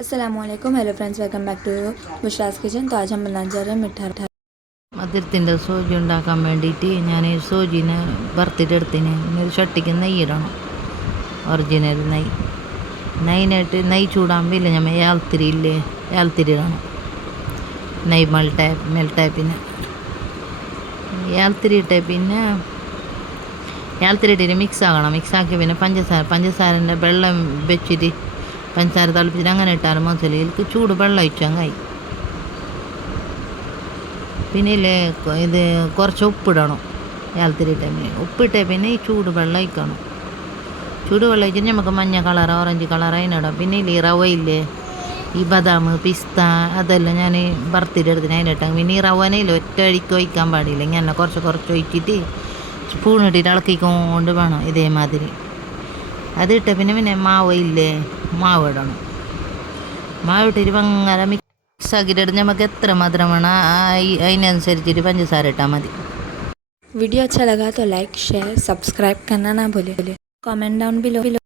अस्सलामुअलैकुम hello friends, welcome back to Bushra's kitchen. तो आज हम बनाने जा रहे हैं मिठा। മധുരത്തിൻ്റെ സൂചി ഉണ്ടാക്കാൻ വേണ്ടിയിട്ട് ഞാൻ ഈ സൂചിനെ വറുത്തിട്ടെടുത്തിന്. ഒരു ചട്ടിക്ക് നെയ്യിടണം, ഒറിജിനൽ നെയ്യിനിട്ട് നെയ്യ് ചൂടാകുമ്പോൾ നമ്മൾ ഏലത്തിരി ഇല്ലേ, ഏലത്തിരി ഇടണം. നെയ്യ് മെൽട്ടായി പിന്നെ ഏലത്തിരി ഇട്ടേ പിന്നെ ഏലത്തിരി ഇട്ടിട്ട് മിക്സ് ആക്കണം. മിക്സാക്കി പിന്നെ പഞ്ചസാരൻ്റെ വെള്ളം വെച്ചിട്ട് പഞ്ചസാര തിളപ്പിച്ചിട്ട് അങ്ങനെ ഇട്ടാലും മസാലയിലേക്ക് ചൂട് വെള്ളം ഒഴിച്ചങ്ങായി. പിന്നെ ഇത് കുറച്ച് ഉപ്പിടണം. ഏലത്തിരി ടൈമിൽ ഉപ്പിട്ടേ പിന്നെ ഈ ചൂട് വെള്ളം ഒഴിക്കണം. ചൂട് വെള്ളം ഒഴിച്ചിട്ട് നമുക്ക് മഞ്ഞ കളർ ഓറഞ്ച് കളർ അതിനിടാം. പിന്നെ ഈ റവ ഇല്ലേ, ഈ ബദാം പിസ്ത അതെല്ലാം ഞാൻ വറുത്തിട്ടെടുത്തിന് അതിനിട്ടാൽ പിന്നെ ഈ റവനയിൽ ഒറ്റ അടിക്ക് ഒഴിക്കാൻ പാടില്ല. ഇങ്ങനെ കുറച്ച് ഒഴിച്ചിട്ട് സ്പൂണിട്ടിട്ട് ഇളക്കിക്കൊണ്ട് വേണം ഇതേമാതിരി. അതിട്ട് പിന്നെ മാവ് ഇല്ലേ, മാവ് ഇടണം. മാവ് ഇട്ടിട്ട് ഭയങ്കര മിക്സ് ആക്കിയിട്ട് നമുക്ക് എത്ര മധുരം വേണം അതിനനുസരിച്ചിട്ട് പഞ്ചസാര ഇട്ടാൽ മതി. वीडियो अच्छा लगा तो लाइक शेयर सब्सक्राइब करना ना भूले। Comment down below.